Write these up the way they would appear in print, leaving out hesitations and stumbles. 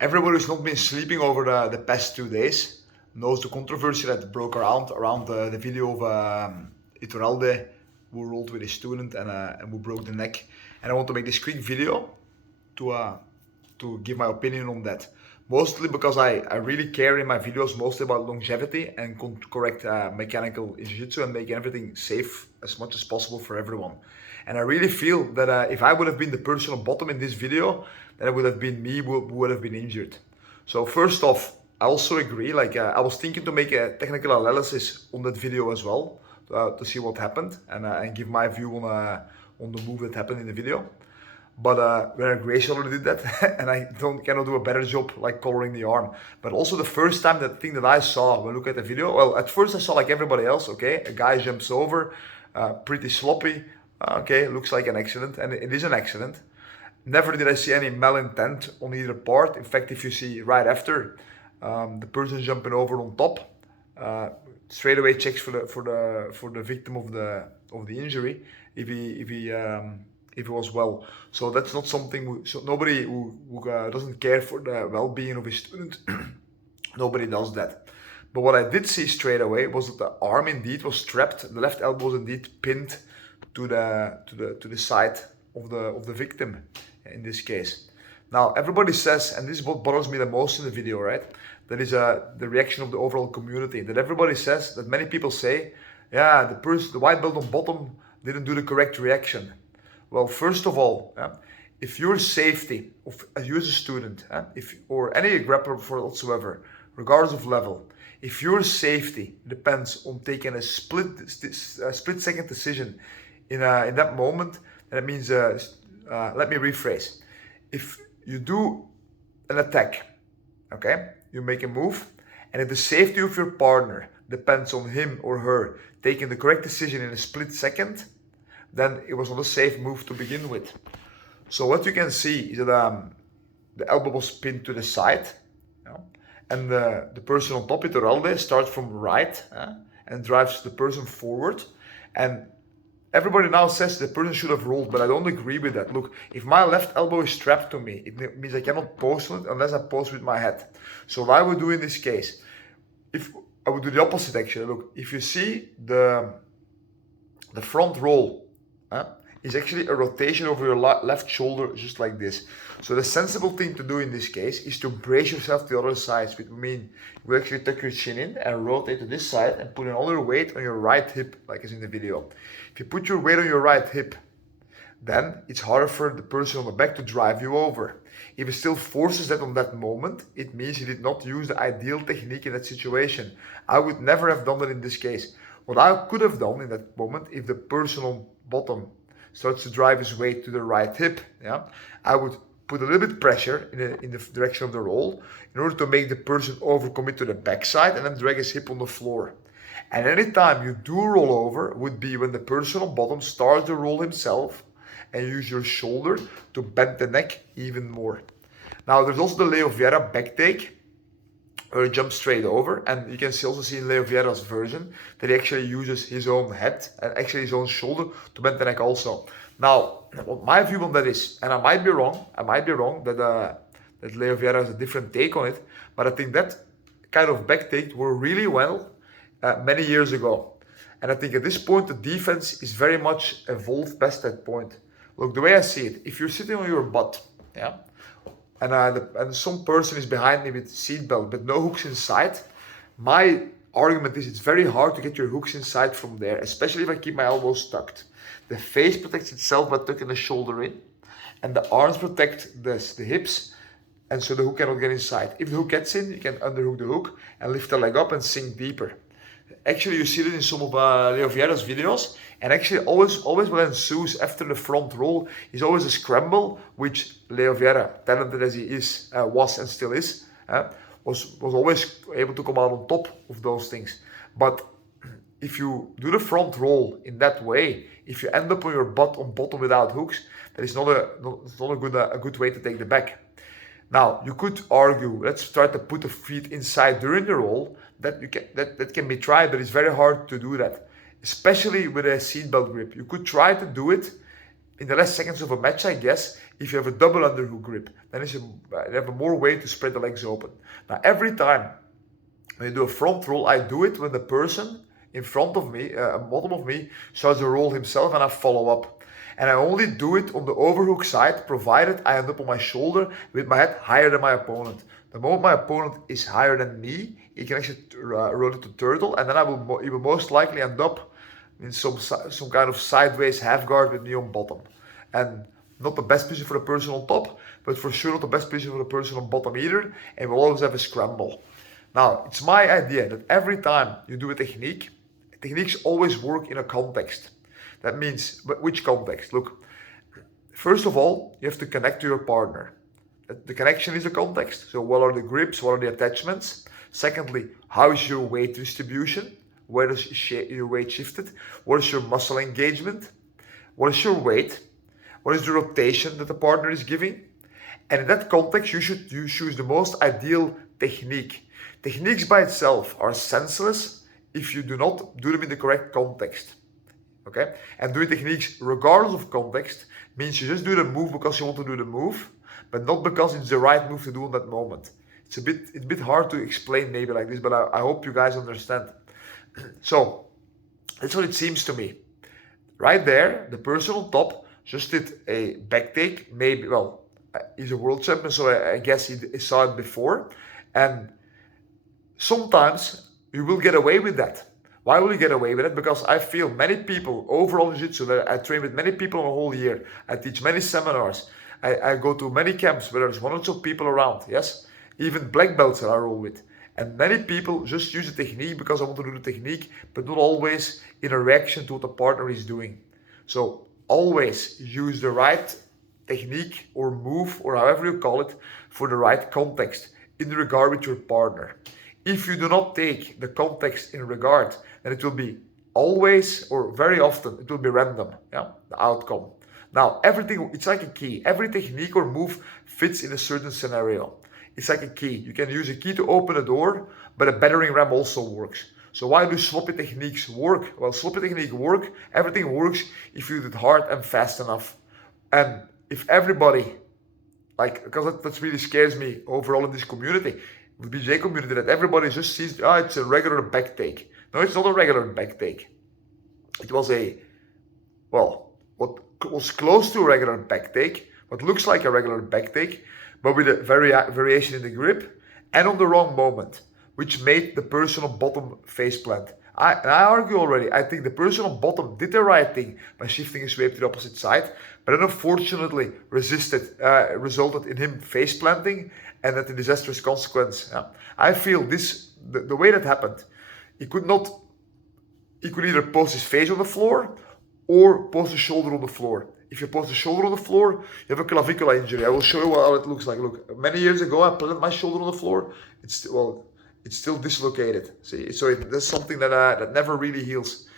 Everybody who's not been sleeping over the past 2 days knows the controversy that broke around the video of Iturralde who rolled with his student and who broke the neck. And I want to make this quick video to give my opinion on that. Mostly because I really care in my videos mostly about longevity and correct mechanical jiu-jitsu and make everything safe as much as possible for everyone. And I really feel that if I would have been the person on bottom in this video, then it would have been me who would have been injured. So first off, I also agree, I was thinking to make a technical analysis on that video as well, to see what happened and give my view on the move that happened in the video. But Grace already did that, and I cannot do a better job like coloring the arm. But also the first time that I saw when I look at the video, well, at first I saw like everybody else, okay, a guy jumps over, pretty sloppy, okay, looks like an accident, and it is an accident. Never did I see any malintent on either part. In fact, if you see right after, the person jumping over on top, straight away checks for the victim of the injury if he was well. So that's not something. So nobody who doesn't care for the well-being of his student, nobody does that. But what I did see straight away was that the arm indeed was strapped. The left elbow was indeed pinned to the side of the victim in this case. Now everybody says, and this is what bothers me the most in the video, right? That is the reaction of the overall community. That everybody says, that many people say, yeah, the white belt on bottom didn't do the correct reaction. Well, first of all, if your safety, as you as a student, or any grappler for whatsoever, regardless of level, if your safety depends on taking a split-second decision in that moment, then it means, let me rephrase. If you do an attack, okay, you make a move, and if the safety of your partner depends on him or her taking the correct decision in a split second, then it was not a safe move to begin with. So what you can see is that the elbow was pinned to the side, and the person on top, Iturralde, starts from right and drives the person forward. And everybody now says the person should have rolled, but I don't agree with that. Look, if my left elbow is strapped to me, it means I cannot post it unless I post with my head. So what I would do in this case, if I would do the opposite actually. Look, if you see the front roll is actually a rotation over your left shoulder, just like this. So the sensible thing to do in this case is to brace yourself to the other side, which means you actually tuck your chin in and rotate to this side and put another weight on your right hip, like as in the video. If you put your weight on your right hip, then it's harder for the person on the back to drive you over. If he still forces that on that moment, it means he did not use the ideal technique in that situation. I would never have done that in this case. What I could have done in that moment, if the person on bottom starts to drive his weight to the right hip, I would put a little bit pressure in the direction of the roll in order to make the person overcommit to the backside and then drag his hip on the floor. And anytime you do roll over would be when the person on bottom starts the roll himself and use your shoulder to bend the neck even more. Now there's also the Leo Vieira backtake, where he jumps straight over, and you can also see in Leo Vieira's version that he actually uses his own head and actually his own shoulder to bend the neck also. Now, what my view on that is, and I might be wrong that Leo Vieira has a different take on it, but I think that kind of backtake worked really well many years ago. And I think at this point the defense is very much evolved past that point. Look, the way I see it, if you're sitting on your butt, and some person is behind me with seatbelt but no hooks inside, my argument is it's very hard to get your hooks inside from there, especially if I keep my elbows tucked. The face protects itself by tucking the shoulder in, and the arms protect the hips, and so the hook cannot get inside. If the hook gets in, you can underhook the hook and lift the leg up and sink deeper. Actually, you see it in some of Leo Vieira's videos, and actually always what ensues after the front roll is always a scramble, which Leo Vieira, talented as he is, was and still is, was always able to come out on top of those things. But if you do the front roll in that way, if you end up on your butt on bottom without hooks, that is not a good way to take the back. Now, you could argue, let's try to put the feet inside during the roll. That can be tried, but it's very hard to do that, especially with a seatbelt grip. You could try to do it in the last seconds of a match, I guess, if you have a double underhook grip, then you have a more way to spread the legs open. Now, every time when you do a front roll, I do it when the person in front of me, bottom of me, starts to roll himself and I follow up. And I only do it on the overhook side, provided I end up on my shoulder with my head higher than my opponent. The moment my opponent is higher than me, he can actually roll it to turtle, and then he will most likely end up in some kind of sideways half guard with me on bottom. And not the best position for the person on top, but for sure not the best position for the person on bottom either, and we'll always have a scramble. Now, it's my idea that every time you do a technique, techniques always work in a context. That means, but which context? Look, first of all, you have to connect to your partner. The connection is a context. So what are the grips? What are the attachments? Secondly, how is your weight distribution? Where is your weight shifted? What is your muscle engagement? What is your weight? What is the rotation that the partner is giving? And in that context, you choose the most ideal technique. Techniques by itself are senseless if you do not do them in the correct context. Okay? And doing techniques regardless of context means you just do the move because you want to do the move, but not because it's the right move to do in that moment. It's a bit hard to explain maybe like this, but I hope you guys understand. So that's what it seems to me. Right there, the person on top just did a backtake. Maybe, well, he's a world champion, so I guess he saw it before. And sometimes you will get away with that. Why will you get away with it? Because I feel many people, overall jiu-jitsu, I train with many people a whole year. I teach many seminars. I go to many camps where there's hundreds of people around, yes? Even black belts that I roll with. And many people just use the technique because I want to do the technique, but not always in a reaction to what the partner is doing. So always use the right technique or move, or however you call it, for the right context in regard with your partner. If you do not take the context in regard, then it will be always, or very often, it will be random, yeah, the outcome. Now, everything, it's like a key. Every technique or move fits in a certain scenario. It's like a key. You can use a key to open a door, but a battering ram also works. So why do sloppy techniques work? Well, sloppy techniques work. Everything works if you do it hard and fast enough. And if everybody, like, because that really scares me overall in this community, the BJ community, that everybody just sees, it's a regular backtake. No, it's not a regular backtake. It was what was close to a regular backtake, what looks like a regular backtake, but with a variation in the grip and on the wrong moment, which made the person on bottom face plant. I argue already, I think the person on bottom did the right thing by shifting his weight to the opposite side, but then unfortunately resulted in him face planting, and that the disastrous consequence. Yeah. I feel the way that happened, he could either post his face on the floor or post his shoulder on the floor. If you post the shoulder on the floor, you have a clavicular injury. I will show you how it looks like. Look, many years ago, I planted my shoulder on the floor. It's still dislocated. See, so that's something that never really heals.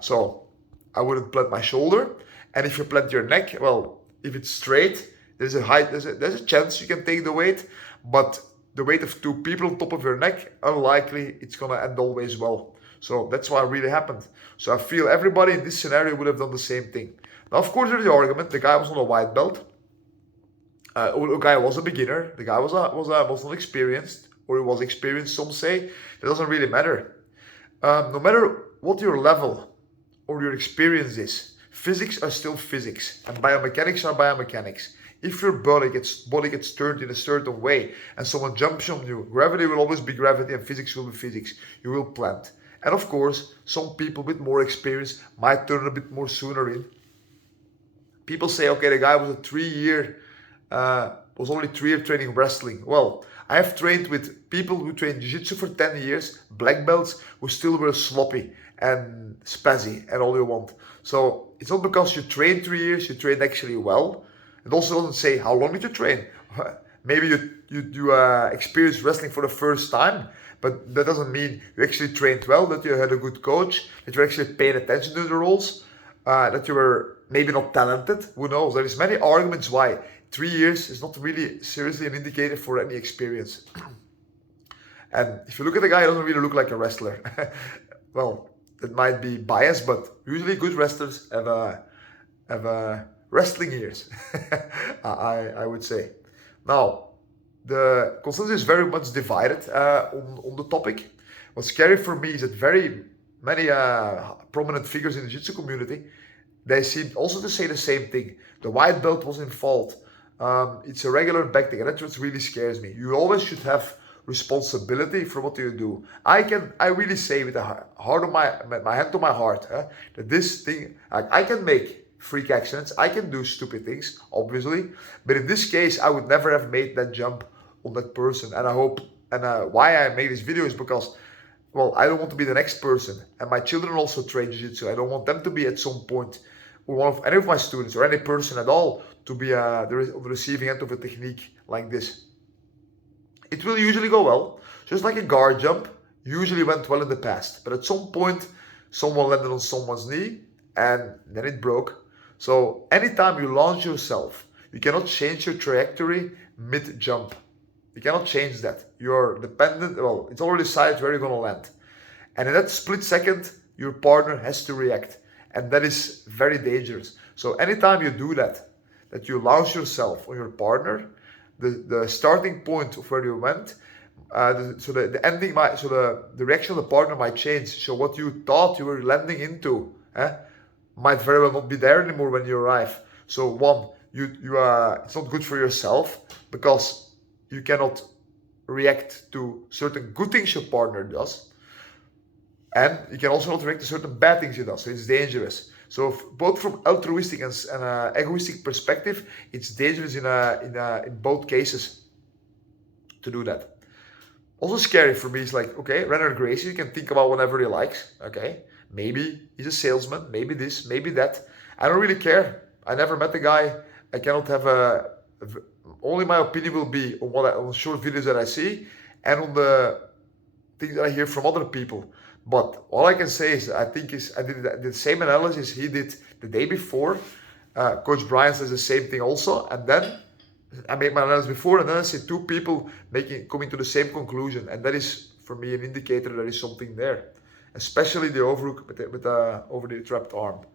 So I wouldn't plant my shoulder. And if you plant your neck, well, if it's straight, there's a chance you can take the weight, but the weight of two people on top of your neck, unlikely it's gonna end always well. So that's why it really happened. So I feel everybody in this scenario would have done the same thing. Now, of course, there's the argument, the guy was on a white belt, the guy was a beginner, the guy was not experienced, or he was experienced, some say. It doesn't really matter. No matter what your level or your experience is, physics are still physics, and biomechanics are biomechanics. If your body gets turned in a certain way, and someone jumps on you, gravity will always be gravity, and physics will be physics. You will plant. And of course, some people with more experience might turn a bit more sooner in. People say, okay, the guy was only 3 years training wrestling. Well, I have trained with people who trained jiu-jitsu for 10 years, black belts, who still were sloppy and spazzy and all you want. So it's not because you trained 3 years, you trained actually well. It also doesn't say how long did you train. Maybe you experienced wrestling for the first time, but that doesn't mean you actually trained well, that you had a good coach, that you actually paid attention to the rules, that you were maybe not talented. Who knows? There is many arguments why 3 years is not really seriously an indicator for any experience. And if you look at the guy, he doesn't really look like a wrestler. Well, it might be biased, but usually good wrestlers have have wrestling ears, I would say. Now, the consensus is very much divided on the topic. What's scary for me is that very many prominent figures in the jiu-jitsu community, they seem also to say the same thing. The white belt was in fault. It's a regular backtake, and that's what really scares me. You always should have responsibility for what you do. I really say with the heart of my hand to my heart, that this thing, I can make freak accidents, I can do stupid things, obviously, but in this case, I would never have made that jump on that person. And I hope, and why I made this video is because, well, I don't want to be the next person, and my children also train jiu-jitsu. I don't want them to be at some point, or one of any of my students or any person at all, to be on the receiving end of a technique like this. It will usually go well, just like a guard jump usually went well in the past. But at some point, someone landed on someone's knee and then it broke. So anytime you launch yourself, you cannot change your trajectory mid-jump. You cannot change that. You're dependent, well, it's already decided where you're going to land. And in that split second, your partner has to react. And that is very dangerous. So anytime you do that you launch yourself on your partner, the starting point of where you went, the ending might, the reaction of the partner might change. So what you thought you were landing into might very well not be there anymore when you arrive. So one, it's not good for yourself because you cannot react to certain good things your partner does, and you can also not react to certain bad things he does. So it's dangerous. So both from altruistic and egoistic perspective, it's dangerous in both cases to do that. Also scary for me is like, okay, Renner Gracie, you can think about whatever he likes. Okay, maybe he's a salesman, maybe this, maybe that. I don't really care. I never met the guy. I cannot have only my opinion will be on the short videos that I see and on the things that I hear from other people. But all I can say is I did the same analysis he did the day before. Coach Brian says the same thing also, and then I made my analysis before, and then I see two people coming to the same conclusion, and that is for me an indicator there is something there, especially the overhook with over the trapped arm.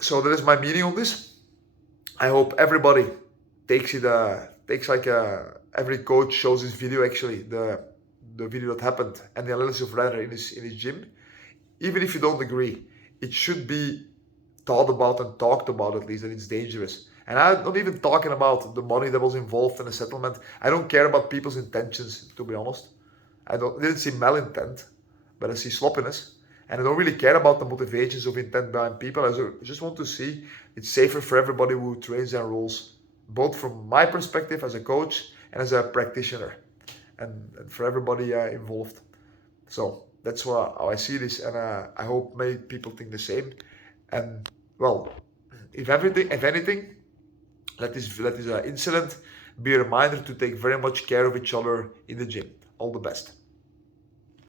So that is my meaning on this. I hope everybody takes every coach shows this video, actually the video that happened and the analysis of Renner in his gym. Even if you don't agree, it should be thought about and talked about at least, that it's dangerous. And I'm not even talking about the money that was involved in the settlement. I don't care about people's intentions, to be honest. I didn't see malintent, but I see sloppiness. And I don't really care about the motivations of intent behind people. I just want to see it's safer for everybody who trains and rolls, both from my perspective as a coach and as a practitioner, and for everybody involved. So that's how I see this, and I hope many people think the same. And well, if anything, let this incident be a reminder to take very much care of each other in the gym. All the best.